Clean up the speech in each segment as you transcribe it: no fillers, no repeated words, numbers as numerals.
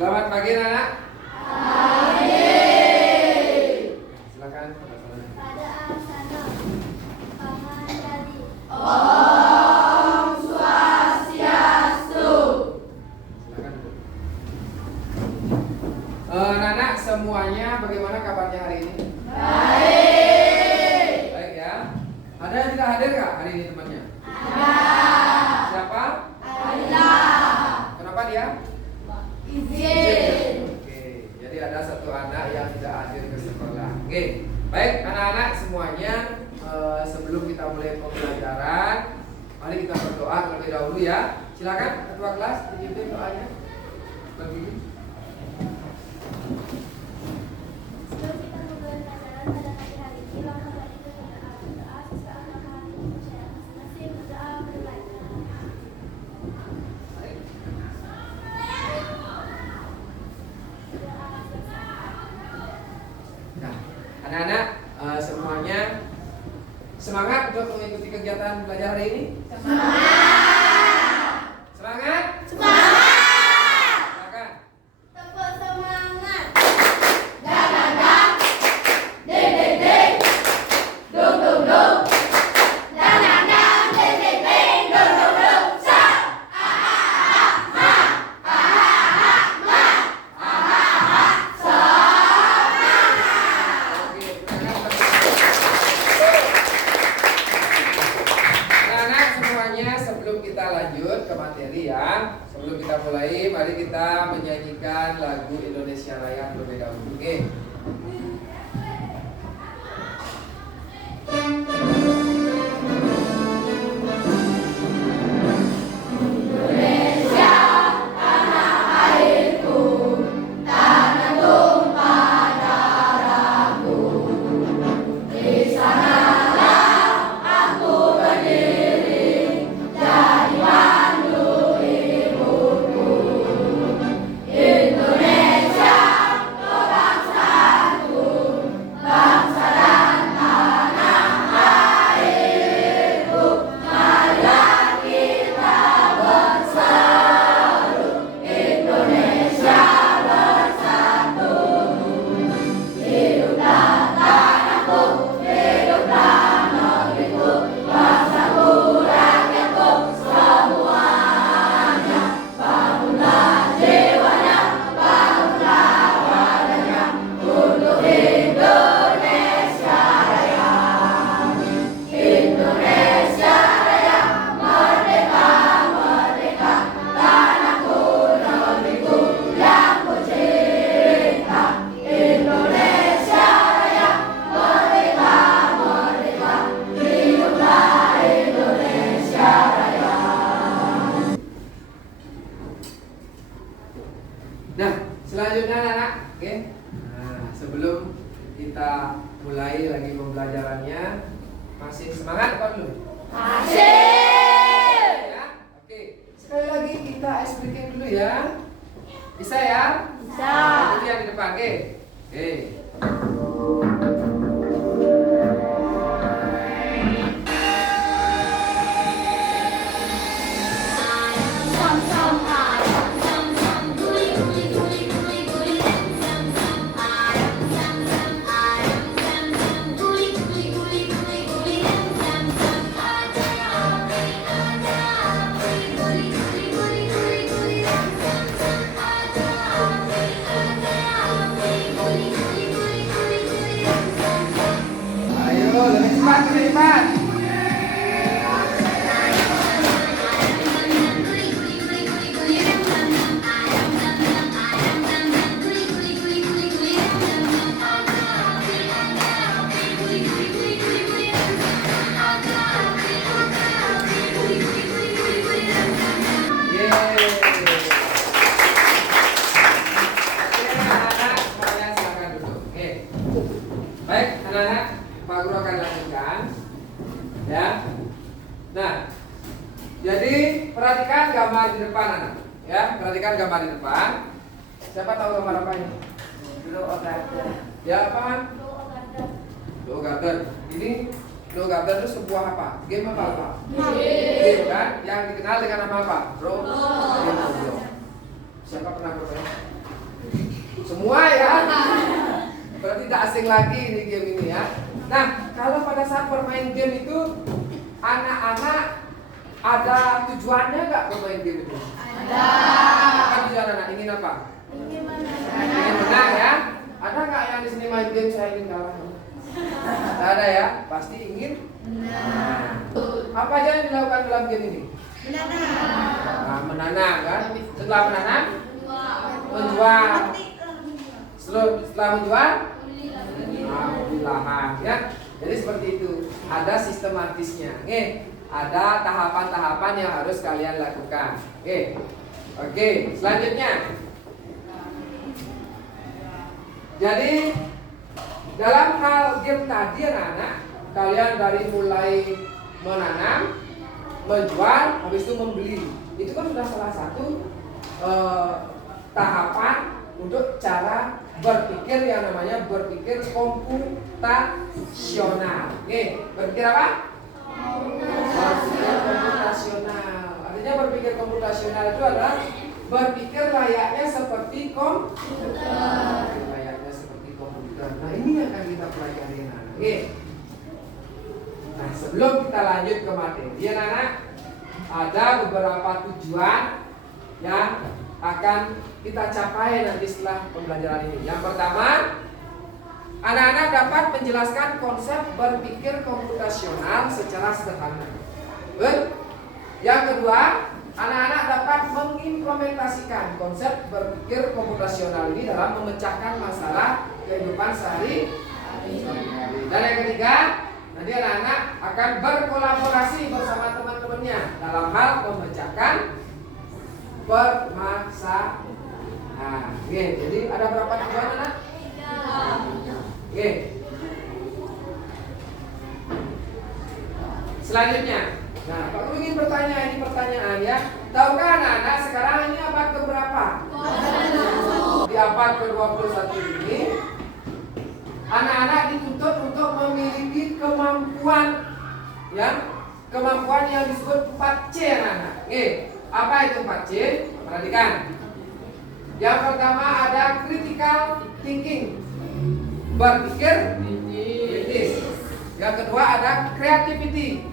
Selamat pagi anak. Pagi. Silakan. Pada asana pangan tadi. Om Swastiastu. Silakan. Anak-anak semuanya bagaimana kabarnya hari ini? Baik. Baik ya. Ada yang tidak hadir nggak hari ini temannya? Ada. Siapa? Allah. Kenapa dia? Izin. Oke, jadi ada satu anak yang tidak hadir ke sekolah. Oke, baik anak-anak semuanya, sebelum kita mulai pembelajaran, mari kita berdoa terlebih dahulu ya. Silakan ketua kelas dipimpin doanya. Berdiri. Sebelum kita memulai pelajaran pada pagi hari ini, langkah baik kita berdoa sesuai arahan percaya masing-masing. Berdoa berbaik. Nah, anak-anak semuanya semangat untuk mengikuti kegiatan belajar hari ini. Semangat. Semangat. Semangat. Silakan. Tepuk semangat. Dadadang. Ding ding ding. Dung dung dung. Dadadang. Ding ding ding. Dung dung dung. Sa. Anak-anak semuanya, sebelum kita lanjut ke materi ya, sebelum kita mulai, mari kita menyanyikan lagu Indonesia Raya terlebih dahulu. Oke. Indonesia, tanah airku, tanah tumpah darahku. Di sanalah aku berdiri, jadi mandu ibuku. Indonesia, oh bangsaku, bangsa dan tanah airku. Marilah kita berseru, Indonesia bersatu. Hiduplah tanahku, hiduplah negeriku, bangsaku, rakyatku semuanya. Bangunlah jiwanya, bangunlah wadahnya, untuk Indonesia Raya. Indonesia Raya, merdeka, merdeka, tanahku, negeriku yang ku cinta. Indonesia Raya, merdeka, merdeka, hiduplah Indonesia Raya. Nah, selanjutnya anak-anak, oke. Nah, sebelum kita mulai lagi pembelajarannya, masih semangat apa belum? Asik. Ya, oke. Sekali lagi kita ice breaking dulu ya. Bisa ya? Bisa. Itu yang di depan, oke. Oke. Sam sam ayam, sam sam guli guli guli guli guli, sam sam ayam, sam sam ayam, sam sam guli guli guli guli guli, sam sam ada api guli guli guli guli guli, sam sam ada api guli guli guli guli guli, sam sam. Ayo, lebih cepat, lebih cepat. Yeay. Oke, anak-anak semuanya silakan duduk. Oke. Baik, anak-anak, Pak Guru akan lanjutkan. Ya. Nah, jadi perhatikan gambar di depan anak. Ya, perhatikan gambar di depan. Siapa tahu gambar apa ini? Blow garden. Ya, apa? Blow garden. Blow garden. Ini Blow garden itu sebuah apa? Game apa? Game. Game kan? Yang dikenal dengan nama apa? Bro. Blow. Blow. Siapa pernah bermain? semua ya. Berarti tidak asing lagi ini game ini ya. Nah, kalau pada saat bermain game itu anak-anak ada tujuannya nggak bermain game itu? Ada. Apa tujuan anak? Ingin apa? Ingin menang. Ingin menang ya. Ada nggak yang di sini main game saya ingin kalah? Tidak ada ya. Pasti ingin. Apa aja yang dilakukan dalam game ini? Nah, menanam kan. Setelah menanam, menjual. Setelah menjual, beli lahan ya. Jadi seperti itu. Ada sistematisnya. Ada tahapan-tahapan yang harus kalian lakukan. Oke, selanjutnya. Jadi dalam hal game tadi anak-anak, kalian dari mulai menanam, menjual, habis itu membeli. Itu kan sudah salah satu tahapan untuk cara berpikir yang namanya berpikir komputasional. Berpikir apa? Berpikir komputasional. Artinya berpikir komputasional itu adalah berpikir layaknya seperti komputer. Layaknya seperti komputer. Nah, ini yang akan kita pelajari nanti. Nah, sebelum kita lanjut ke materi, anak-anak, ada beberapa tujuan yang akan kita capai nanti setelah pembelajaran ini. Yang pertama, anak-anak dapat menjelaskan konsep berpikir komputasional secara sederhana. Yang kedua, anak-anak dapat mengimplementasikan konsep berpikir komputasional ini dalam memecahkan masalah kehidupan sehari-hari. Dan yang ketiga, nanti anak-anak akan berkolaborasi bersama teman-temannya dalam hal memecahkan permasalahan. Jadi ada berapa tujuan anak? Selanjutnya, nah Pak Guru ingin bertanya, ini pertanyaan ya. Tahukah anak-anak sekarang ini abad keberapa? Di abad ke-21 ini, anak-anak dituntut untuk memiliki kemampuan kemampuan yang disebut 4C anak-anak. Apa itu 4C? Perhatikan. Yang pertama ada critical thinking, berpikir kritis. Yang kedua ada creativity,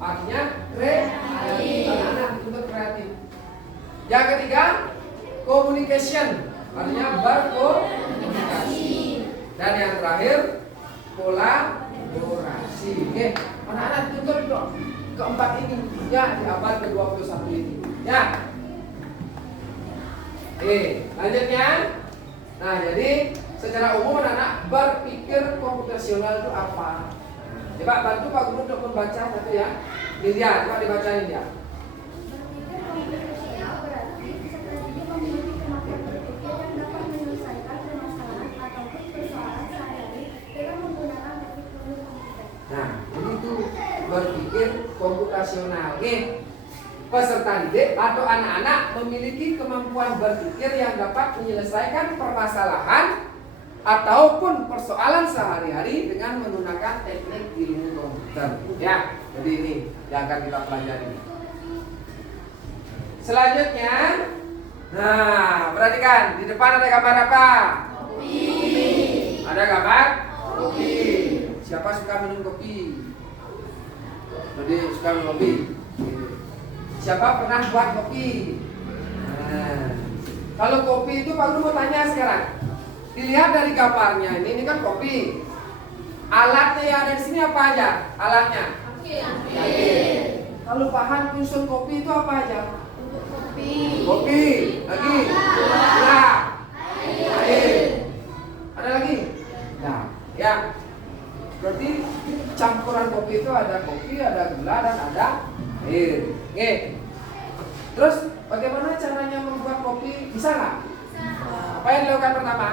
artinya kreatif. Anak-anak dituntut kreatif. Yang ketiga communication, artinya berkomunikasi. Dan yang terakhir kolaborasi. Anak-anak dituntut keempat ini ya di abad ke-21 ini. Ya. Lanjutnya. Nah, jadi secara umum anak-anak berpikir komputasional itu apa? Coba bantu Pak Guru untuk membaca satu ya. Nindya, coba dibacain ya. Berpikir komputasional berarti strategi memiliki kemampuan berpikir yang dapat menyelesaikan permasalahan ataupun persoalan sehari-hari dengan menggunakan teknologi komputer. Nah, jadi itu berpikir komputasional. Peserta didik atau anak-anak memiliki kemampuan berpikir yang dapat menyelesaikan permasalahan ataupun persoalan sehari-hari dengan menggunakan teknik ilmu komputer. Ya, jadi ini yang akan kita pelajari. Selanjutnya, nah, perhatikan di depan ada gambar apa? Kopi. Ada gambar kopi. Siapa suka minum kopi? Jadi suka minum kopi. Siapa pernah buat kopi? Nah, kalau kopi itu Pak Guru mau tanya sekarang. Dilihat dari gambarnya ini kan kopi. Alatnya yang ada di sini apa aja? Alatnya? Kalau bahan penyusun kopi itu apa aja? Kopi. Lagi? Gula. Air. Ada lagi? Nah, ya. Berarti campuran kopi itu ada kopi, ada gula, dan ada air. Terus bagaimana caranya membuat kopi? Bisa nggak? Apa yang dilakukan pertama?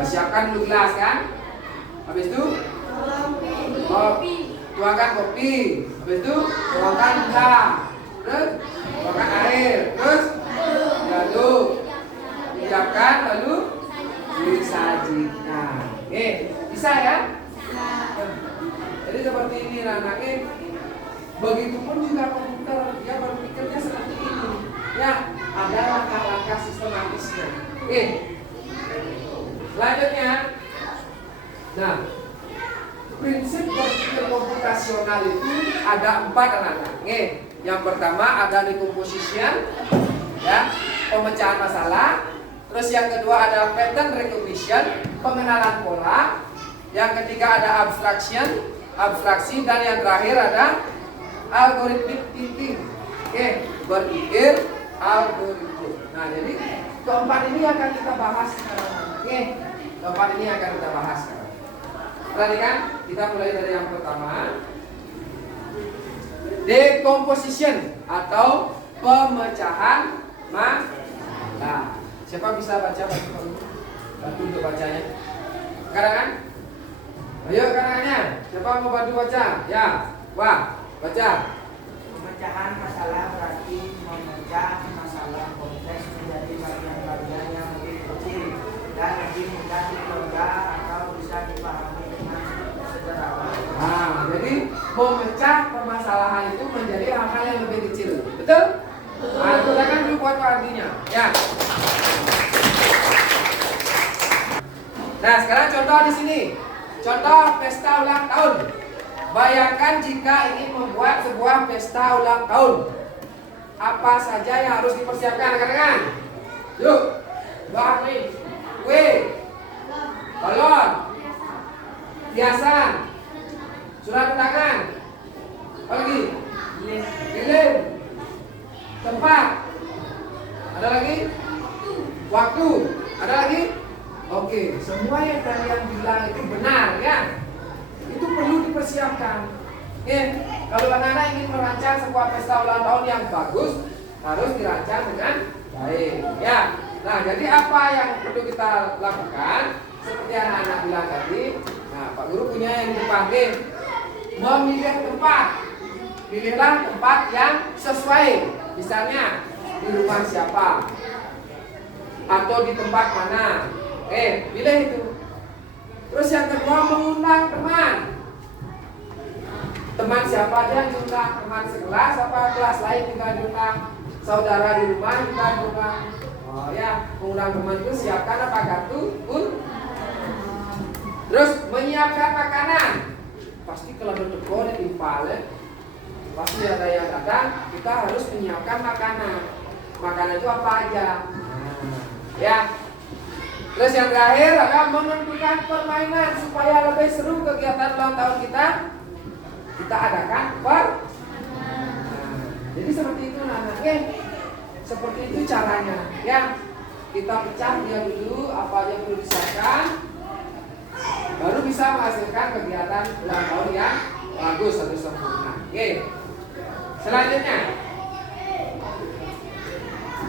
Siapkan dulu gelas kan? Habis itu tuangkan kopi. Habis itu tuangkan gula. Terus tuangkan air. Terus diaduk. Siapkan lalu disajikan. Bisa ya? Jadi seperti ini anak. Begitupun juga komputer, dia berpikirnya seperti ini. Ya, ada langkah-langkah sistematisnya. Selanjutnya, nah, prinsip berpikir komputasional itu ada 4 anak-anak. Nih, yang pertama ada decomposition, ya, pemecahan masalah. Terus yang kedua ada pattern recognition, pengenalan pola. Yang ketiga ada abstraksi, dan yang terakhir ada algorithmic thinking. Oke, berpikir algoritma. Nah, jadi keempat ini akan kita bahas sekarang. Oke, keempat ini akan kita bahas sekarang. Perhatikan, kita mulai dari yang pertama. Decomposition atau pemecahan masalah. Siapa bisa baca? Bantu untuk bacanya. Karangan? Ayo karangannya. Siapa mau bantu baca? Ya, wah, baca. Pemecahan masalah berarti memecah masalah kompleks menjadi bagian-bagian yang lebih kecil dan lebih mudah dicoba atau bisa dipahami dengan sederhana. Nah, jadi memecah permasalahan itu menjadi hal-hal yang lebih kecil. Betul? Nah, gunakan dulu buat artinya. Ya. Nah, sekarang contoh di sini. Contoh pesta ulang tahun. Bayangkan jika ingin membuat sebuah pesta ulang tahun. Apa saja yang harus dipersiapkan, rekan-rekan? Yuk. Bahan nih. Kue. Balon. Hiasan. Surat undangan. Apa lagi? Lilin. Tempat. Ada lagi? Waktu. Ada lagi? Oke, semua yang kalian bilang itu benar ya. Itu perlu dipersiapkan. Oke, kalau anak-anak ingin merancang sebuah pesta ulang tahun yang bagus, harus dirancang dengan baik ya. Nah, jadi apa yang perlu kita lakukan? Seperti anak-anak bilang tadi. Nah, Pak Guru punya yang di depan nih. Memilih tempat. Pilihlah tempat yang sesuai. Misalnya di rumah siapa atau di tempat mana. Pilih itu. Terus yang kedua mengundang teman. Teman siapa aja yang diundang? Teman sekelas apa kelas lain juga diundang? Saudara di rumah juga diundang. Oh ya, mengundang teman itu siapkan apa kartu? Terus menyiapkan makanan. Pasti kalau ada teko ditimpal ya. Pasti ada yang datang, kita harus menyiapkan makanan. Makanan itu apa aja? Ya. Terus yang terakhir adalah menentukan permainan supaya lebih seru kegiatan ulang tahun kita. Kita adakan jadi seperti itu anak-anak. Seperti itu caranya. Ya. Kita pecah dia dulu apa aja perlu disiapkan. Baru bisa menghasilkan kegiatan ulang tahun yang bagus atau sempurna. Oke. Selanjutnya.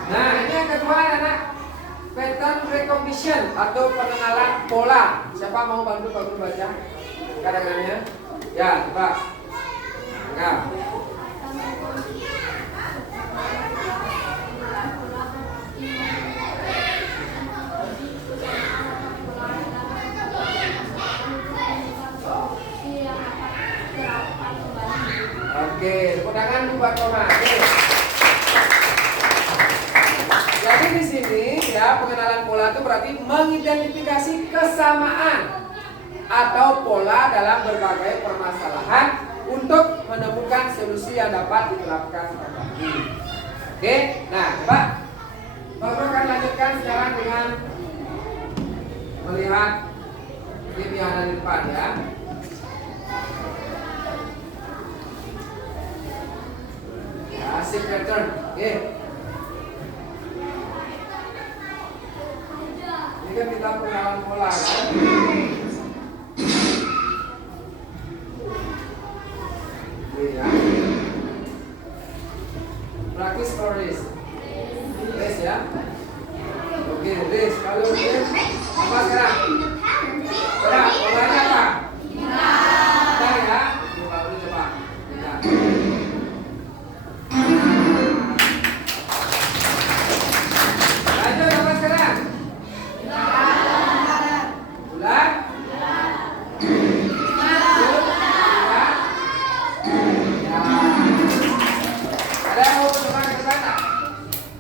Nah, ini yang kedua anak-anak. Pattern recognition atau pengenalan pola. Siapa mau bantu Pak Guru baca karangannya? Ya, coba. Ya. Oke, tangan buat koma. Jadi di sini ya pengenalan pola itu berarti mengidentifikasi kesamaan atau pola dalam berbagai permasalahan untuk menemukan solusi yang dapat diterapkan kembali. Oke, nah coba Pak Guru akan lanjutkan sekarang dengan melihat game yang ada di depan ya. Asik pattern. Oke. Ini kan kita pengenalan pola kan? Ya. Practice for race. Race ya. Oke, race. Kalau race apa sekarang? Coba, polanya apa? Kita ya. Coba dulu coba. Kita. Lanjut apa sekarang? Bulan.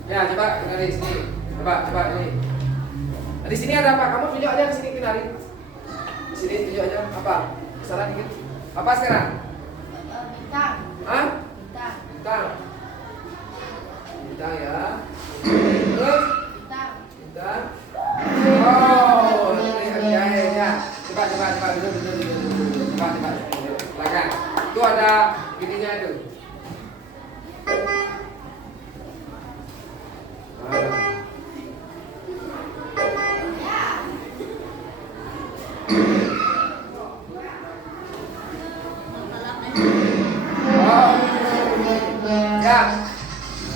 Ya, coba dari sini. Coba ini. Tadi Di sini ada apa? Kamu tunjuk aja ke sini, Kinari. Di sini tunjuk aja apa? Kesana dikit. Apa sekarang? Bintang. Hah? Bintang. Bintang. Bintang ya. Terus? Bintang. Bintang. Oh, ini ya. Coba dulu. Coba. Silakan. Itu ada ininya itu. Ya.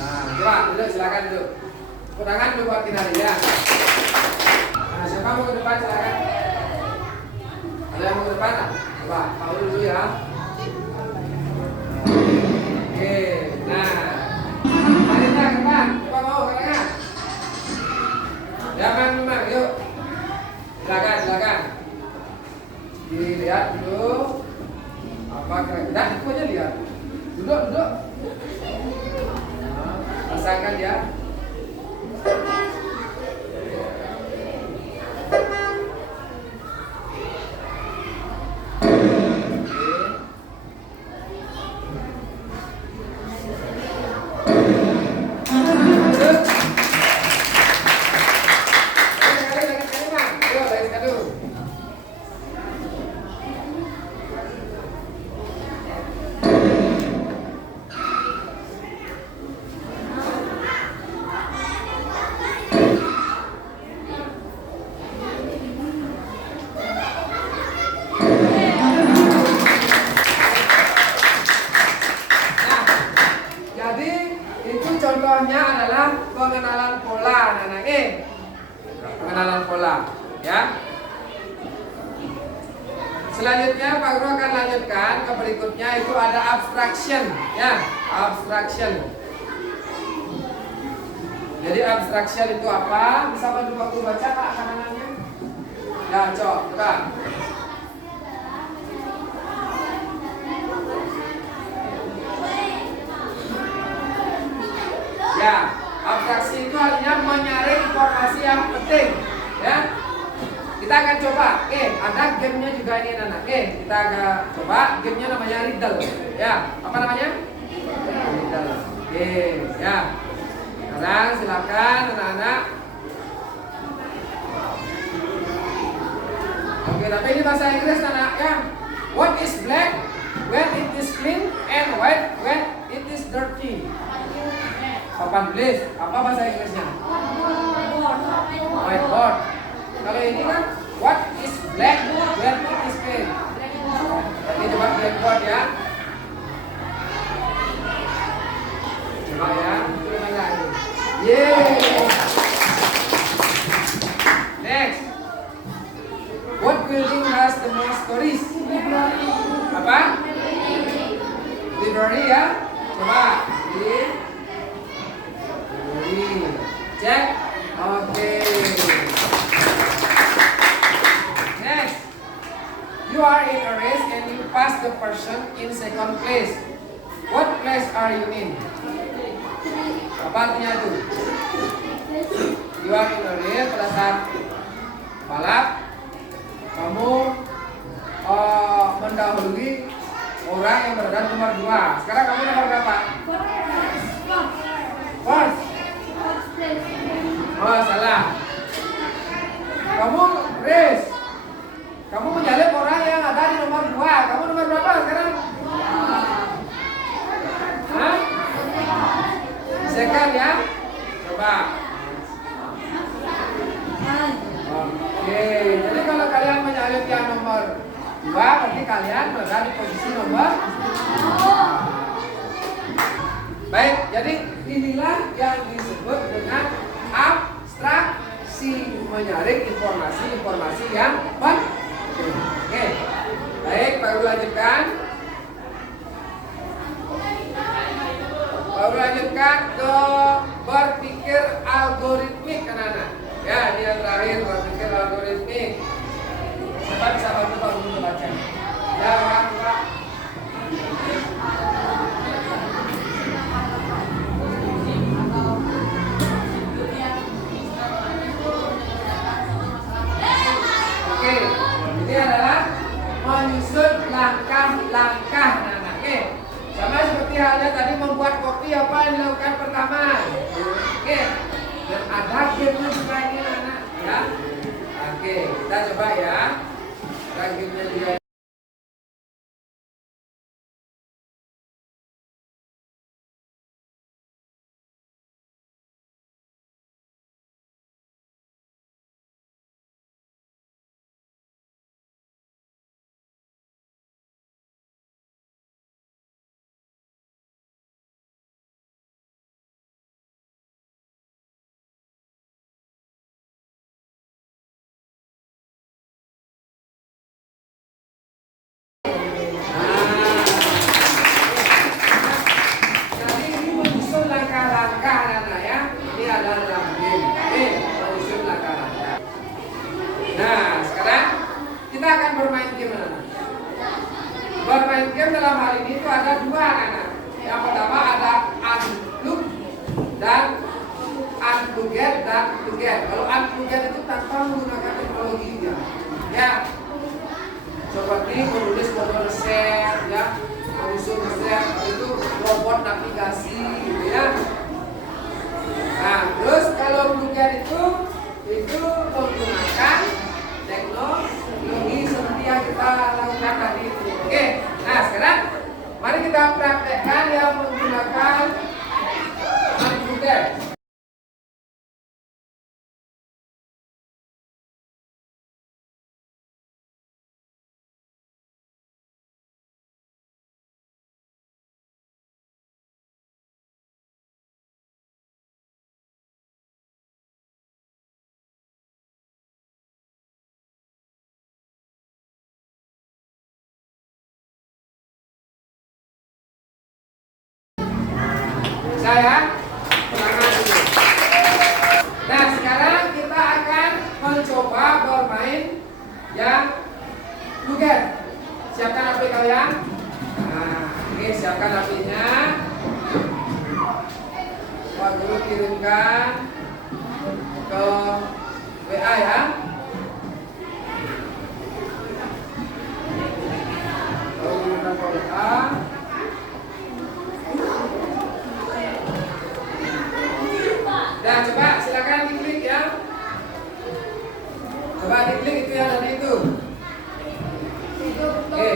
Nah, coba duduk, silakan duduk. Tepuk tangan dulu buat Kinari ya. Nah, siapa mau ke depan silakan. Ada yang mau ke depan? Coba, Pak dulu ya. Oke, nah. Marita ke depan, coba mau ke tengah. Ya, memang, yuk. Silakan. Dilihat dulu. Apa kira-kira? Itu aja lihat. Duduk. Rasakan ya. Contohnya adalah pengenalan pola, anak-anak. Pengenalan pola, ya. Selanjutnya Pak Guru akan lanjutkan ke berikutnya, itu ada abstraction, ya. Abstraction. Jadi abstraction itu apa? Bisa bantu Pak Guru baca Pak kanannya? Ya, coba. Ya, abstraksi itu artinya menyaring informasi yang penting, ya. Kita akan coba. Oke, ada gamenya juga ini anak. Oke, kita akan coba. Gamenya namanya riddle, ya. Apa namanya? Riddle. Oke, ya. Sekarang silakan anak-anak. Oke, tapi ini bahasa Inggris anak, ya. What is black when it is clean and white when it is dirty? Papan tulis, apa bahasa Inggrisnya? Whiteboard. Kalau ini kan, what is black when it is clean? Jadi coba blackboard ya. Coba ya, tulis lagi. Yeay. Next. What building has the most stories? Apa? Library ya. Coba. Cek. Oke. Next. You are in a race and you pass the person in second place. What place are you in? Apa artinya itu? You are in a race, pada saat balap kamu mendahului orang yang berada nomor 2. Sekarang kamu nomor berapa? First. Oh, salah. Kamu race. Kamu menyalip orang yang ada di nomor 2. Kamu nomor berapa sekarang? Hah? Second ya? Coba. Oke, jadi kalau kalian menyalip yang nomor 2, berarti kalian berada di posisi nomor 2. Baik, jadi inilah yang disebut dengan abstraksi, menyaring informasi yang penting. Oke, baik, baru lanjutkan. Baru lanjutkan ke berpikir algoritmik, anak-anak. Ya, ini yang terakhir, berpikir algoritmik. Siapa bisa bantu Pak Guru baca? Ya, Pak. Ada gamenya juga ini anak ya. Oke, kita coba ya. Ada gamenya juga. Jadi ini menyusun langkah-langkah anak-anak ya. Ini adalah dalam game. Menyusun langkah-langkah. Nah, sekarang kita akan bermain game anak-anak. Bermain game dalam hal ini itu ada dua anak-anak. Yang pertama ada unlock dan unlocket dan locket. Kalau unlocket itu tanpa menggunakan teknologi ya. Seperti menulis kode resep ya, menyusun resep itu robot navigasi gitu ya. Nah, terus kalau locket itu menggunakan teknologi seperti yang kita lakukan tadi itu. Oke, nah sekarang mari kita praktekkan yang menggunakan unlocket. Saya tangan dulu. Nah, sekarang kita akan mencoba bermain yang locket. Siapkan HP kalian. Nah, oke, siapkan HP-nya. Pak Guru kirimkan ke WA ya. Kalau kirimkan ke WA. Nah, coba silakan diklik ya. Coba diklik itu yang tadi itu. Oke,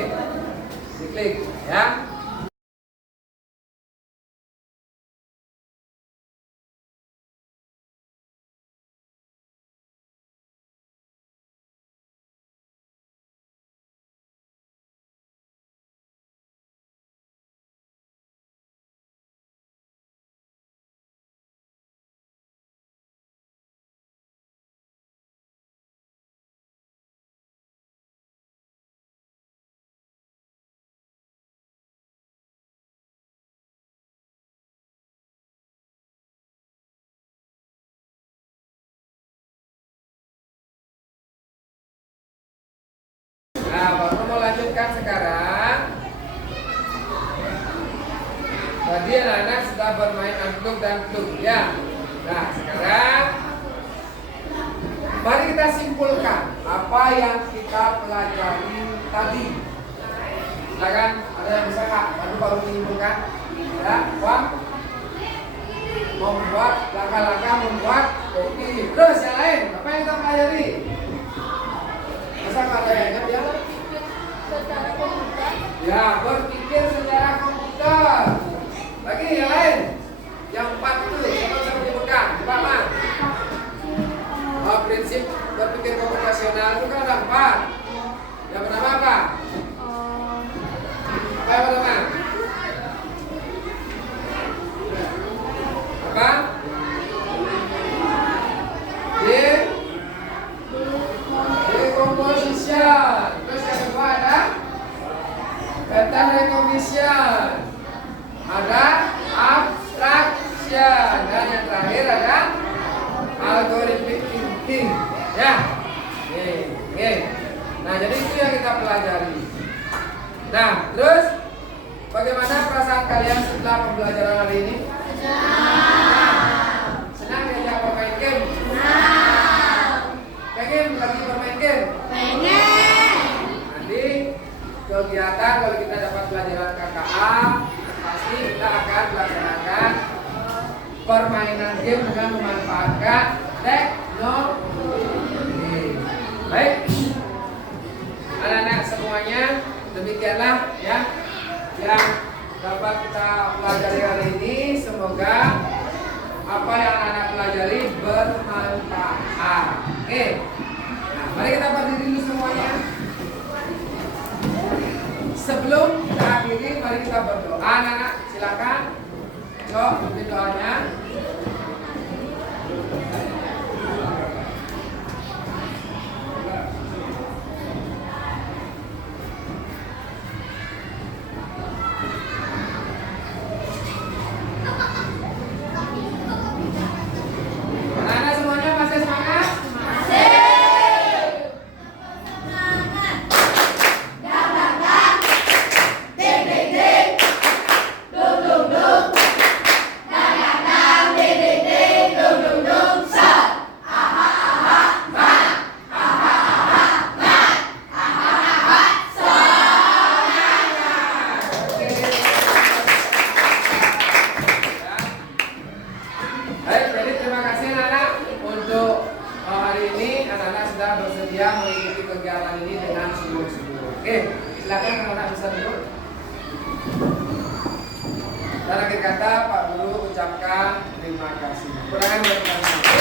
diklik ya. Nah, Bapak mau lanjutkan sekarang. Tadi anak-anak sudah bermain unlock dan lock ya. Nah, sekarang mari kita simpulkan apa yang kita pelajari tadi. Silakan, ada yang bisa Kak? Baru menyimpulkan. Ya, Wah. Membuat langkah-langkah membuat kopi. Terus yang lain, apa yang kita pelajari? Masa nggak ada yang ingat ya? Secara komputer. Ya, berpikir secara komputer. Lagi yang lain? Yang 4 itu, siapa bisa menyebutkan? Coba Mas. Prinsip berpikir komputasional itu kan ada 4. Yang pertama apa? Apa yang pertama? Apa? Decomposition. Terus yang kedua ada pattern recognition, ada abstraction, dan yang terakhir ada algorithmic thinking. Ya, nah jadi itu yang kita pelajari. Nah, terus bagaimana perasaan kalian setelah pembelajaran hari ini? Senang diajak bermain game? Pengen lagi bermain game? Nanti kegiatan kalau kita dapat pelajaran KKA, pasti kita akan melaksanakan permainan game dengan memanfaatkan teknologi. Baik, anak-anak semuanya, demikianlah ya yang dapat kita pelajari hari ini. Semoga apa yang anak-anak pelajari bermanfaat. Oke, nah, mari kita berdiri dulu semuanya. Sebelum kita akhiri, mari kita berdoa. Anak-anak silakan, yuk pimpin doanya. Anak-anak semuanya masih semangat? Baik, jadi terima kasih anak-anak untuk hari ini anak-anak sudah bersedia mengikuti kegiatan ini dengan sungguh-sungguh. Oke, silakan anak-anak bisa duduk. Dan akhir kata Pak Guru ucapkan terima kasih. Kurangan buat teman-teman.